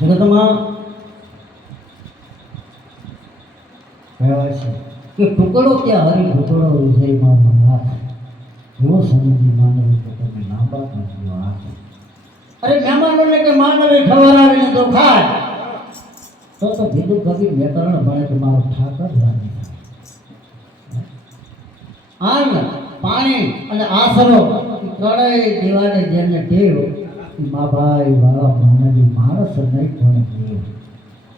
જગતમાં કહેવાય છે કે ટુકડો ત્યાં હરી ટુકડો વિષયમાં હાથ એવો સમજી માનવ તો તમે લાંબા નથી વાત અરે મહેમાનોને કે માનવે ખબર આવીને તો ખાય. તો તો ભીડું કવિ વ્યાકરણ ભણે તો મારો ઠાકર જાણે આન પાણી અને આસરો કડાઈ દેવાને જેમને ટેવ મા ભાઈ વાળા માનવી માણસ નહીં, પણ દેવ.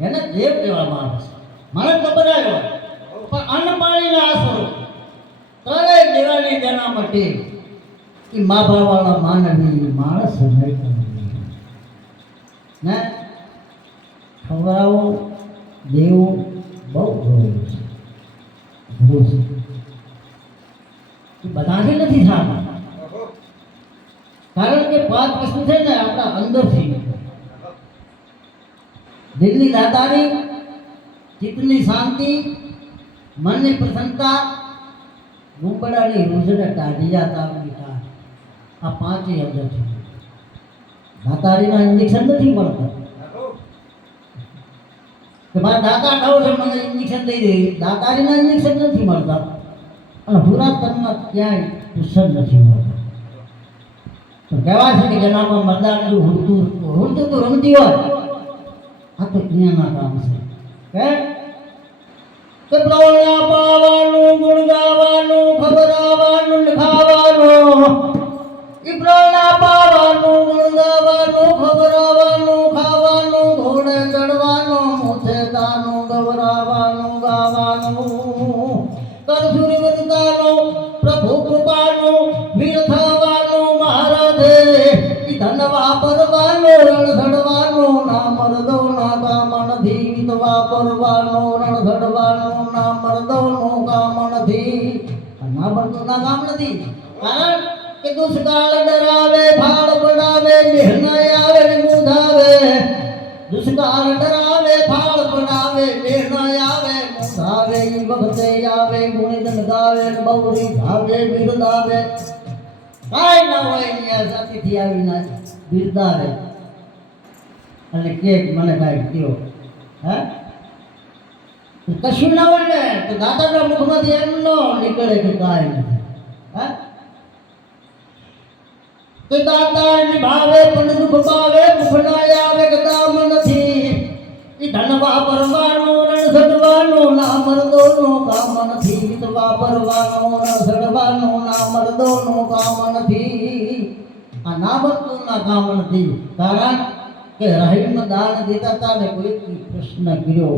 એને દેવ દેવા માણસ માણસ તો બધા પણ અન્ન પાણીના આસરો કડાઈ દેવાને જેના માટે એ મા વાળા માનવી માણસ નહીં, પણ દેવ. ને ખવડાવો, દેવું બહુ જરૂરી છે. એ બધાથી નથી થતા કારણ કે પાંચ વસ્તુ છે ને આપણા અંદરથી દિલની દાતારી ચિત્તની શાંતિ મનની પ્રસન્નતા ગુંબડાની રૂજને કાઢિયા તાવની કાઢ આ પાંચે અંદરથી દાતારીના ઇન્જેક્શન નથી મળતા કે મારા દાતા ખાવ છે મને ઇન્જેક્શન દઈ દે દાતારીના ઇન્જેક્શન નથી મળતા અને પુરાતનમાં ક્યાંય કુશન નથી હોતો. તો કહેવાય છે કે જેનામાં મરદાનું હુડતું હુડતું તો રમતી હોય. આ તો દુનિયાના કામ છે. કે કે પ્રવણ્યા પાવાનું વાપરવાનું રણ ધડવાનું ના મરદો નું કામ નથી આ ના મરદો ના કામ નથી કારણ કે દુષ્કાળ ડરાવે ફાળ પડાવે નિર્ણય આવે ને મુધાવે દુષ્કાળ ડરાવે ફાળ પડાવે નિર્ણય આવે મુધાવે ઈ વખતે આવે ગુણિદન ગાવે ને બહુરી ભાવે બિરદાવે કાંઈ ના હોય ત્યાં જાતિથી આવીને બિરદાવે અને કે મને કાંઈ કયો હે તો કશું ના હોય ને તો દાદાના મુખમાંથી એમ ન નીકળે કે કાંઈ નથી હે કે દાતા નિભાવે પણ દુઃખ પાવે મુખ ના આવે કે દામ નથી ઈ ધન વાપરવાનું રણ સડવાનું ના મરદોનું કામ નથી ગીત વાપરવાનું રણ સડવાનું ના મરદોનું કામ નથી આ ના મરદોના કામ નથી કારણ કે રહીમ દાન દેતા હતા ને કોઈ પ્રશ્ન કર્યો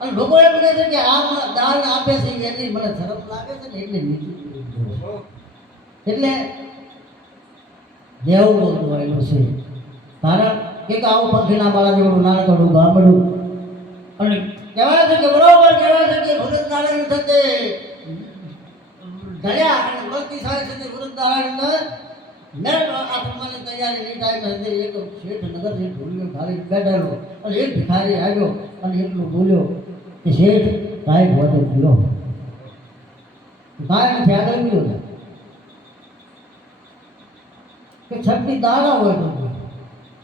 અને લોકો એમ કહે છે કે આ દાન આપે છે એની મને સરસ લાગે છે ને એટલે નીચું. એટલે દેવ બોલતું આવેલું છે. કારણ કે કે આવું પંખીના બાળા જેવડું નાનકડું ગામડું. અને કહેવાય છે કે બરોબર કહેવાય છે કે ભગત નારાયણ થતે ધર્યા અને ભક્તિ થાય છે તે વૃદ્ધ નારાયણ મેં આ પ્રમાણે તૈયારી નહીં, ટાઈમ હતી એક શેઠ નગરથી ભૂલ્યો ભારે અને એક ભિખારી આવ્યો અને એટલું બોલ્યો શેઠ ટાઈમ વધે ગયો કાંઈ નથી આગળ ગયો ને કે છઠ્ઠી દાડા હોય તો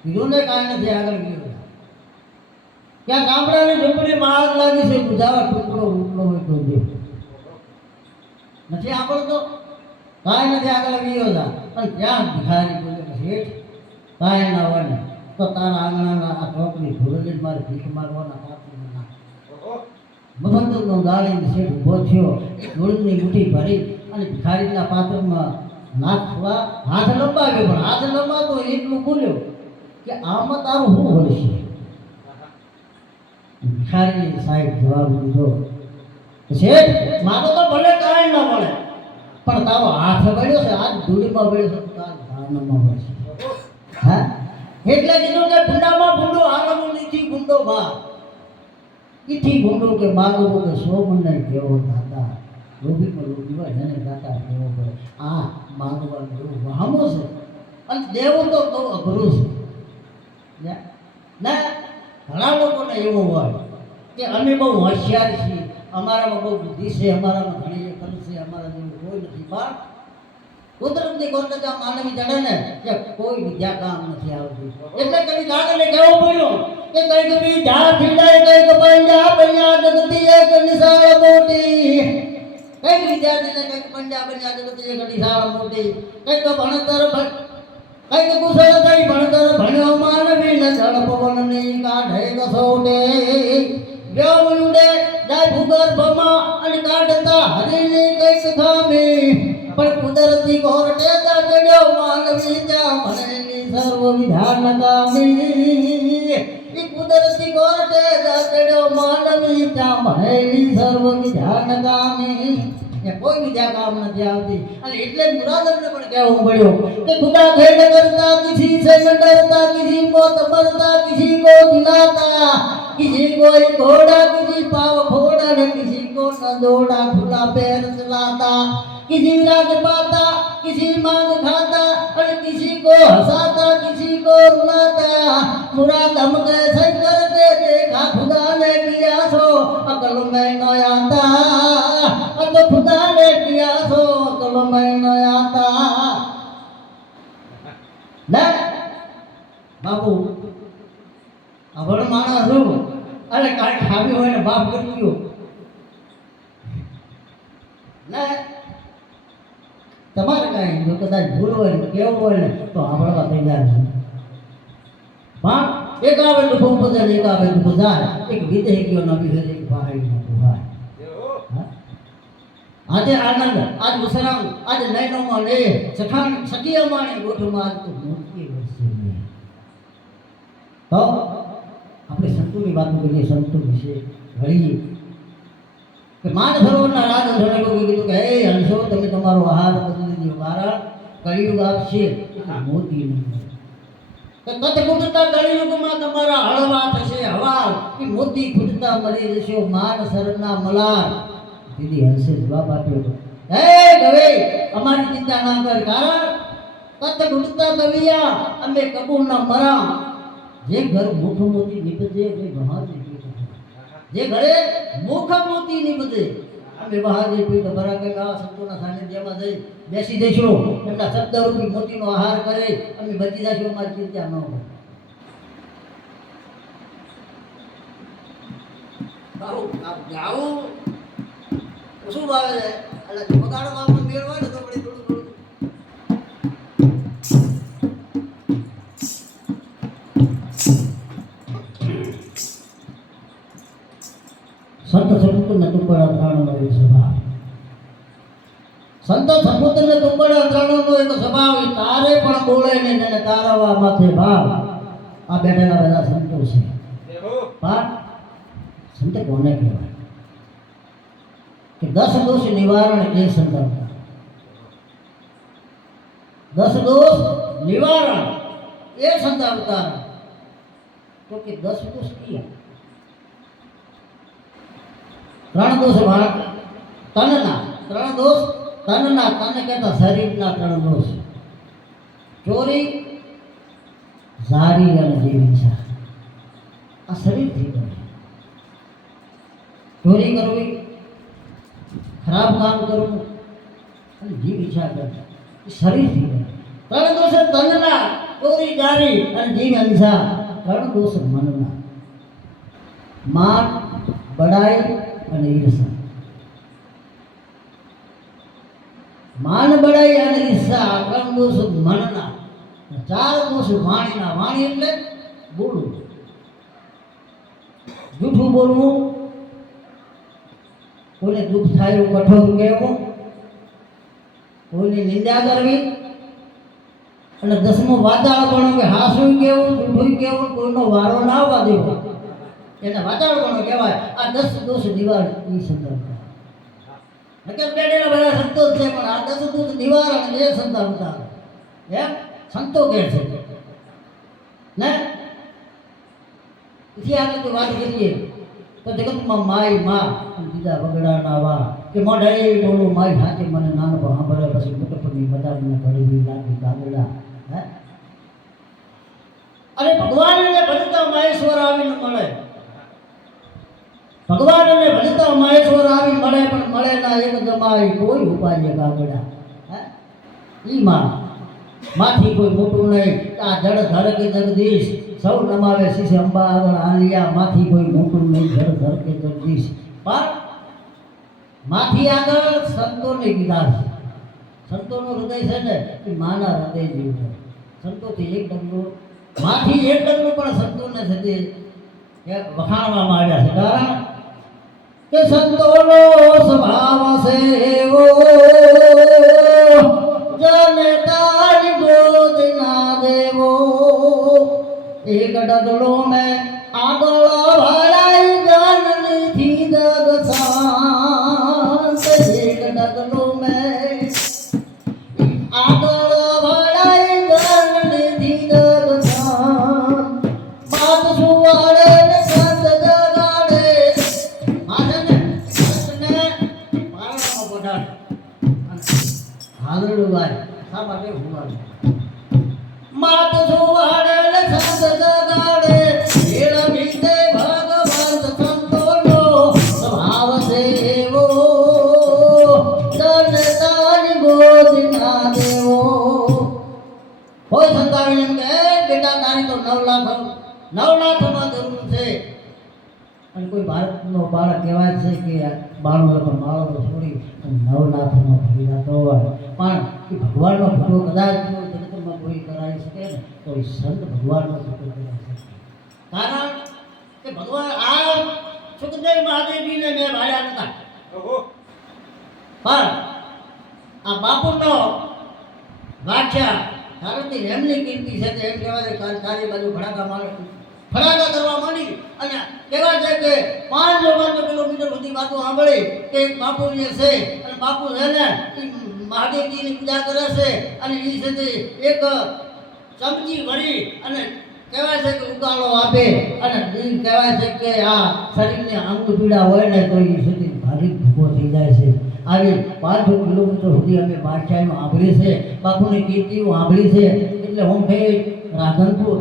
કીધું ને કાંઈ નથી આગળ ગયો ક્યાં ગામડાની ઝૂંપડીમાં આગ લાગી છે બુઝાવા ટુકડો ઉપડો હોય તો દે નથી આવડતો કાંઈ નથી આગળ ગયો જા પણ ત્યાં ભિખારી બોલે કે શેઠ કાંઈ ના હોય ને તો તારા આંગણાના આ ચોકની ધોરલી મારે ભીખ મારવાના પાપી ના મફતનો દાળીને શેઠ ઊભો થયો ધૂળની મુઠ્ઠી ભરી અને ભિખારીના પાત્રમાં નાખવા હાથ લંબાવ્યો, પણ હાથ લંબાતો એટલું બોલ્યો કે આમાં તારું શું વળશે ભિખારી સાહેબ જવાબ દીધો, શેઠ, મારો તો ભલે કાંઈ ના મળે, પણ તારો હાથ બળ્યો છે, આજ ધૂળીમાં બળ્યો છે તાર ધાનમાં બળશે હા? એટલે કીધું કે ભૂંડામાં ભૂંડો હાલવું નથી ભૂંડો બા ઈથી ભૂંડો કે માગવો કે સો મને કેવો દાદા લોભીમાં લોભી હોય એને દાદા કેવો પડે. આ માગવાનું એવું વહામો છે, અને દેવો તો બહુ અઘરું છે. ના ઘણા લોકોને એવો હોય કે અમે બહુ હોશિયાર છીએ, અમારામાં બહુ બુદ્ધિ છે, અમારામાં ઘણી અકલ છે અમારા જેવું કોઈ નથી. પણ કુદરતની ગોતતા માનવી જડે ને કે કોઈ બીજા કામ નથી આવતું. એટલે કહેવું પડ્યું કે કઈક વિદ્યા થીડાય કઈક પંજા બન્યા જગતી એક નિશાળ મોટી કઈક વિદ્યાર્થીને કઈક પંજા બન્યા જગતી એક નિશાળ મોટી કઈક ભણતર ભણ કઈક કુશળ થઈ ભણતર ભણ્યો માનવી ને જળ પવનની કાઢે કસોટે વ્યોમ ઉડે જાય ભૂગર્ભમાં અને કાઢતા હરીની કઈક ખામી પણ કુદરતી કોરટે દા ચડ્યો માનવી ત્યાં ભણેલી સર્વ વિધાન કામી ઈ કુદરતી કોરટે દા ચડ્યો માનવી ત્યાં ભણેલી સર્વ વિધાન કામી એ કોઈ બીજા કામ નથી આવતી અને એટલે જ મુરાદમને પણ કહેવું પડ્યું કે ખુદા ખેડ કરતા કિસી સે ન ડરતા કિસી को मरता किसी को दिलाता किसी को एक घोड़ा किसी पाव घोड़ा ने किसी को न दौड़ा खुला पैर चलाता किसी राज पाता किसी मांग खाता और किसी को हंसाता किसी को रुलाता मुराद हम कैसे करते देखा खुदा ने किया सो अकल में न आता अब खुदा ने किया सो अकल में न आता ના બાપુ અભણ માણસ છું અરે કાંઈ ખાવી હોય ને બાપ કરી ગયો જો કદાચ ભૂલ હોય ને કેવું હોય ને તો સાંભળવા તૈયાર છે હા એક આવે તો બહુ બધા એક આવે તો બધા એક વિદેહી ગયો ન વિદેહ એક પહાડી ન ગુહાય હા? આજે આનંદ આજ મુસરામ આજ નૈનોમાં લે સખાણ સખી અમાણી ગોઠમાં આજ તો મૂર્તિ વરસે લે. તો આપણે સંતુની વાત કરીએ સંતુ વિશે ઘડીએ કે માન સરોવરના રાજ ધોરણે કોઈ કીધું કે હે હંસો તમે તમારો આહાર કારણ કળિયુગ આવશે એટલે મોતી નહીં મળે. કે કળિયુગમાં તમારા હળવા થશે હવાલ કે મોતી ખૂટતા મરી જશો માન સરના મલાર. દીદી હંસે જવાબ હે ગવે, અમારી ચિંતા ના કર. કારણ કથ કુટતા કવિયા, અમે ના મરા જે ઘર મુખ મોતી નીપજે જે ઘરે મુખ મોતી નીપજે. અમે મહાદેવ પીઠ ભરા કે આ સંતોના સાનિધ્યમાં જઈ બેસી જઈશું. એમના શબ્દ રૂપી મોતીનો આહાર કરે. અમે બચી જઈશું અમારી ચિંતા ન હોય. શું ભાવે છે? એટલે બગાડો આપણે મેળ હોય ને તો આપણે થોડું થોડું સંત સપુત્રને તુંબડ અથડાણોનો એક સ્વભાવ સંત સપુત્રને તુંબડ અથડાણોનો એક સ્વભાવ એ તારે પણ બોલે નહીં અને તારાવા માથે ભાવ આ બેઠેલા બધા સંતો છે પણ સંત કોને કહેવાય કે દસ દોષ નિવારણ એ સંત અવતાર. દસ દોષ નિવારણ એ સંત અવતાર તો કે દસ દોષ કિયા ત્રણ દોષ ભાગ તનના ત્રણ દોષ તનના તન કહેતા શરીરના ત્રણ દોષ ચોરી ઝારી અને જીવીછા આ શરીરથી બને ચોરી કરવી ખરાબ કામ કરવું અને જીવ ઈચ્છા કરવી એ શરીરથી બને ત્રણ દોષ તનના ચોરી જારી અને જીવ હિંસા ત્રણ દોષ મનના માન બડાઈ અને ઈર્ષા. માન બળાઈ અને ઈર્ષા ત્રણ દોષ મનના, ચાર દોષ વાણીના. વાણી એટલે બોલવું. જૂઠું બોલવું, કોઈને દુઃખ થાય એવું કઠોર કહેવું, કોઈની નિંદા કરવી, અને દસમું વાતાવરણ કે હાસું કેવું જૂઠું કેવું કોઈનો વારો ના આવવા દેવો એને વાતાળ કહેવાય, આ દસ દોષ નિવારણ એ સંદર્ભ નકર પેઢીના બધા સંતો છે, પણ આ દસ દોષ નિવારણ એ સંતા હતા એમ સંતો કહે છે. ને? પછી આપણે વાત કરીએ, તો જગતમાં માય મા બીજા વગડાના વા, કે મોઢાએ બોલું, માય હાથે મને નાનો સાંભળે, પછી મુકટની મજાકને ઘડી લાગી ગાગડા. હે? અરે ભગવાનને ભજતા મહેશ્વર આવીને મળે. ભગવાનને ભજતા મહેશ્વર આવી મળે પણ મળે ના એક જમાઈ કોઈ ઉપાય ગાગડા હે ઈ માં માથી કોઈ મોટું નહીં આ જડ ધર કે જગદીશ સૌ નમાવે શીશ અંબા આગળ આલિયા માથી કોઈ મોટું નહીં જડ ધર કે જગદીશ પણ માથી આગળ સંતોને કીધા છે સંતોનું હૃદય છે ને એ માના હૃદય જેવું છે સંતોથી એક ડગલું માથી એક ડગલું પણ સંતોને છે તે એ વખાણવામાં આવ્યા છે કારણ के संतोलो स्वभाव से वो जनतान गोद ना देवो। एक डगलो में आगला માટે હુવાડે માત સુવાડે ને સંત જગાડે મીતે ભગવંત સંતોનો સ્વભાવ છે એવો તન તારી ગોદ ના દેવો. હોય સંતાવી એમ કે બેટા, તારી તો નવ લાખ નવ લાખમાં જરૂર છે. અને કોઈ ભારતનો બાળક કહેવાય છે કે બાળો તો માળો તો છોડી નવ લાખનો ભરી જતો હોય પણ એ ભગવાનનો ભૂલો કદાચ જો જગતમાં કોઈ કરાવી શકે ને તો એ સંત ભગવાનનો ભૂલો કરાવી શકે. કારણ કે ભગવાન આ સુખદેવ મહાદેવજીને મેં ભાડ્યા નતા. પણ આ બાપુનો વાંચ્યા ભારતની એમની કીર્તિ છે તે એમ કહેવાય કે ચારે બાજુ ભડાકા મારે ફડાકા કરવા માંડી અને કહેવાય છે કે પાંચસો પાંચસો કિલોમીટર સુધી વાતો સાંભળી કે બાપુ જે છે અને બાપુ છે ને મહાદેવજીની પૂજા કરે છે અને એ સાથે એક ચમચી ભરી અને કહેવાય છે કે ઉકાળો આપે અને કહેવાય છે કે આ શરીરને અંગ પીડા હોય ને તો એ સુધી ભારી ભૂકો થઈ જાય છે. આવી પાંચસો કિલોમીટર સુધી અમે પાઠશાળીમાં સાંભળી છે. બાપુની કીર્તિઓ સાંભળી છે. એટલે હું થઈ રાધનપુર,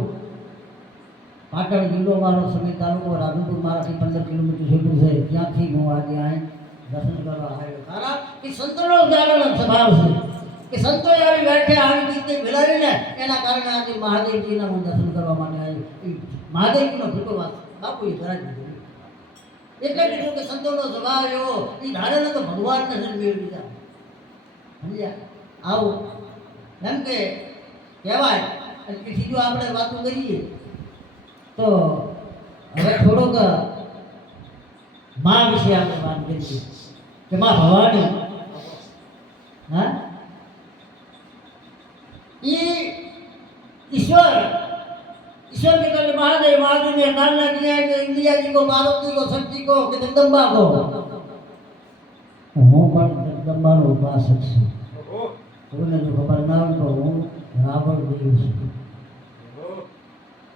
પાટણ જિલ્લો મારો સમય તાલુકો રાધનપુર મારાથી પંદર કિલોમીટર સુધી છે. ત્યાંથી હું આજે અહીં દર્શન કરવા આવ્યો કારણ કે સંતોનો જાણવાનો સ્વભાવ છે કે સંતોએ આવી વ્યાખ્યા આવી રીતે ભેળાવીને એના કારણે આજે મહાદેવજીના હું દર્શન કરવા માટે આવ્યો એ મહાદેવજીનો ફોટો વાત બાપુએ કરાવી દીધો એટલે કીધું કે સંતોનો સ્વભાવ એવો એ ધારે તો ભગવાનને જન્મેવી દીધા સમજ્યા આવું એમ કે કહેવાય અને પછી જો આપણે વાતો કરીએ તો હવે થોડોક મા વિશે આપણે વાત કરીએ કે મા ભવાની હા ये ईश्वर ईश्वर के कहने महादेव महादेव ने डालना किया है कि इंडिया जी को पार्वती को शक्ति को कि जगदम्बा को હું પણ જગદંબાનો ઉપાસક છું કોઈને જો ખબર ના હોય તો હું રાવણ દેવ છું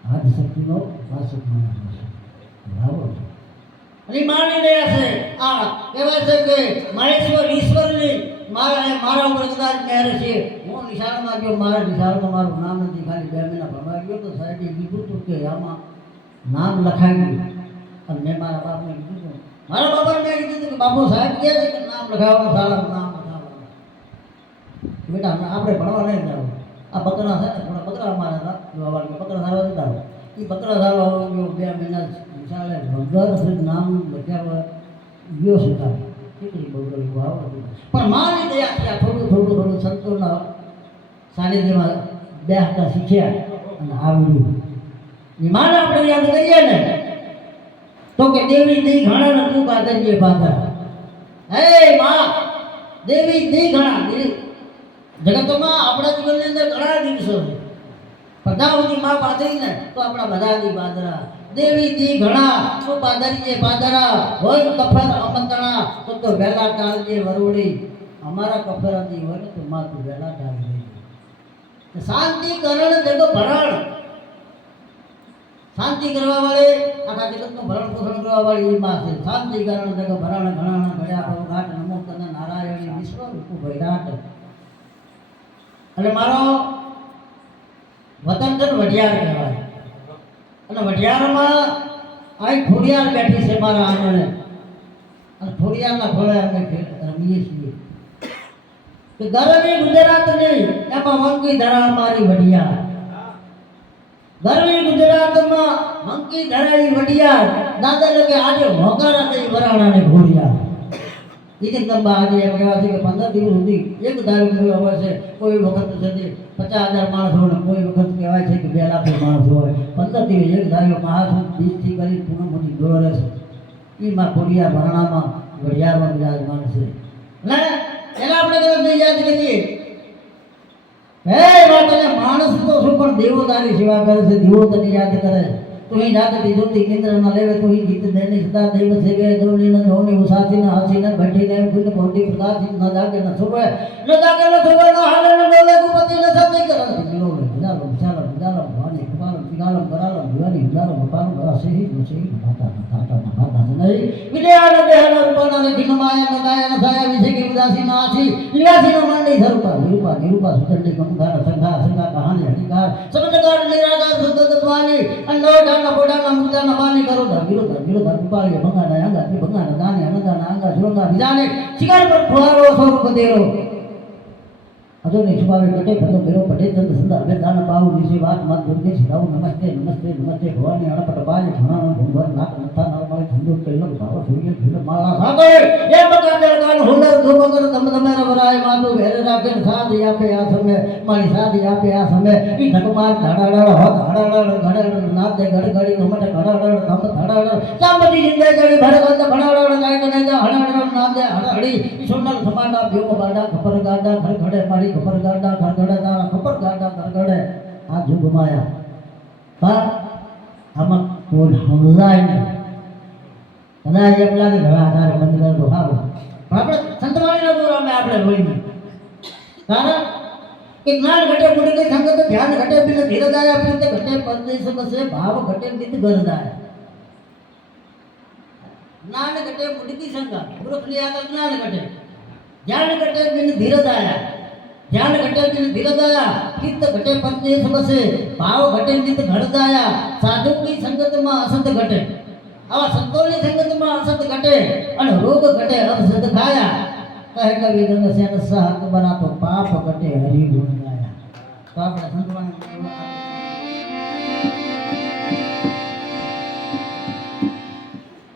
આદિશક્તિનો ઉપાસક માનવાનો છું રાવણ અને માની રહ્યા છે. આ કહેવાય છે કે મહેશ્વર, ઈશ્વરની મારા મારા ઉપર કદાચ મહેર છે. હું નિશાળમાં ગયો, મારા નિશાળમાં મારું નામ નથી. ખાલી બે મહિના ભણવા ગયો તો સાહેબે કીધું હતું કે આમાં નામ લખાવ્યું અને મેં મારા બાપને કીધું હતું. મારા બાપાને મેં કીધું હતું કે બાપુ સાહેબ કહે છે કે નામ લખાવવાનું સારા નામ લખાવવાનું. બેટા આપણે ભણવા નહીં જાવ આ બકરા છે ને, થોડા બકરા મારા હતા બકરા સારવા જતા એ બકરા સારવા ગયો બે મહિના ચાલે ભગવાન શ્રી નામ લખ્યા ગયો છે તારે કેટલી બગડો ભાવ પણ મારી દયાથી આ થોડું થોડું થોડું સંતોના સાનિધ્યમાં બે હતા શીખ્યા અને આવડ્યું એ માને આપણે યાદ કરીએ ને, તો કે દેવી દી ઘણા ને તું કાદરીએ બાધા હે માં, દેવી દી ઘણા જગતમાં આપણા જીવનની અંદર ઘણા દિવસો છે. સુધી માં પાથરી ને તો આપણા બધા દી દેવીજી ઘણા, તો પાદરીએ પાદરા, હોય કફર અમંતણા, તો તો વેલા ટાળજે વરુડી. અમારા કફર હતી હોય તો માં તું વેલા ટાળજે. શાંતિ કરણ જગ ભરણ. શાંતિ કરવા વાળે, આખા જગતનું ભરણ પોષણ કરવા વાળી માં છે. શાંતિ જગ ભરણ ઘણા ઘડ્યા ભવ ઘાટ નમો તને નારાયણી વિશ્વ રૂપ ભૈરાટ એટલે મારો વતન છે ને વઢિયાર કહેવાય. અને વઢિયારમાં આ ખોડિયાર બેઠી છે મારા આંગણે. અને ખોડિયારના ખોળે અમે રમીએ છીએ. કે ગરવી નહીં, એમાં મંકી ધરા મારી વઢિયાર ગરવી ગુજરાતમાં મંકી ધરાઈ વઢિયાર દાદા લગે આજે મોગારા નહીં વરાણાને ઘોડિયાર જગદંબા આજે એમ કહેવા છે કે પંદર દિવસ સુધી એક દારૂ પીવા હોય છે, કોઈ વખત છે પચાસ હજાર માણસ હોય કોઈ વખત કહેવાય છે કે બે લાખ માણસ હોય. પંદર દિવસ એક દારૂ મહાસુદ બીજથી કરી પૂર્ણ મોટી દોડે છે. એમાં ખોડિયા ભરણામાં ઘડિયાળમાં બિરાજમાન છે. એટલે એના આપણે કદાચ યાદ કરીએ. હે વાતને માણસ તો શું પણ દેવોતાની સેવા કરે છે દેવો તને યાદ કરે. तुही जात दीदो तिकेंद्र न लेवे तुही जीत देने सदा देव से गए सेवे जो लीन धोने उसाती न हसी न बैठी न गुण भोटी खुदा जी न जागे न सुबह न जागे न सुबह न हाले न बोले को पति न सब नहीं करन दिलो रे जालो बिना जालो भाने कुमार तिगालो बिना भुवानी जालो बरा से ही न ही माता माता माता नहीं विले आने देह न रूपना ने दिन माया न दाया न साया विषय की उदासी न आसी निवासी न मंडी धरूपा निरूपा निरूपा सुचंडी गंगा संघा संघा कहानी अधिकार सब कारण निरा તત્વાની અન્નોડાના બોડાના મુક્તાના બાની કરો. ધા વિરોધ વિરોધ કૃપાળી ભંગાના અંગા તી ભંગાના દાને, અનદાના અંગા જોરના વિજાને શિકાર પર ફુવારો, સ્વરૂપ દેરો અજોની છુપાવે કટે ભલો બેરો પટે ચંદ સુંદર અભે દાન પાઉ નિશી વાત, મત દુર્ગે સિધાઉ નમસ્તે નમસ્તે નમસ્તે, ભવાની અણપટ બાજ ઘણાનો ભૂંગર નાક નથા નરમાળી ઠંડુ તેલનો ભાવ જોઈએ ફૂલ માળા સાગર એ બકાદર કાન હુંડર ધોબગર તમ તમે રવરાય માતુ ભેર રાખે સાદી આપે આ સમય મારી સાદી આપે આ સમય ઈ ધકમાર ધડાડળ હો ધડાડળ ઘડાડળ નાદે ગડગડી કમટ ઘડાડળ તમ ધડાડળ ચાંબતી જિંદે જડી ભરગંદ ભડાડળ ગાય કને જા હડાડળ નાદે હડાડી ઈ સોનલ સમાડા ભ્યો બાડા ખબર ગાડા ઘર ઘડે મારી ખબર ગાડા ઘર ઘડે તારા ખબર ગાડા ઘર ઘડે આ જુગ માયા હા આમાં કોઈ સમજાય નહીં કદાચ એમ લાગે કે હવે આધારે બંધ કરે તો સારું પણ આપણે સંતવાણીનો દૂર અમે આપણે બોલીએ કારણ કે જ્ઞાન ઘટે મુડી કઈ સંગત ધ્યાન ઘટે બિન ધીરદાય પ્રીત ઘટે પરદેશ બસે ભાવ ઘટે નિત ગરદાય જ્ઞાન ઘટે મુડી સંગત વૃક્ષની આગળ જ્ઞાન ઘટે ધ્યાન ઘટે બિન ધીરદાય ધ્યાન ઘટે બિન ધીરદાયા ચિત્ત ઘટે પરદેશ બસે ભાવ ઘટે નિત ઘડદાયા સાધુની સંગતમાં અસંત ઘટે આવા સંતોની સંગતમાં અસત ઘટે અને રોગ ઘટે અસત ખાયા કહે કવિ ગંગ સેન સહક બના તો પાપ ઘટે હરિ ગુણ ગાયા તો આપણે સંતવાણી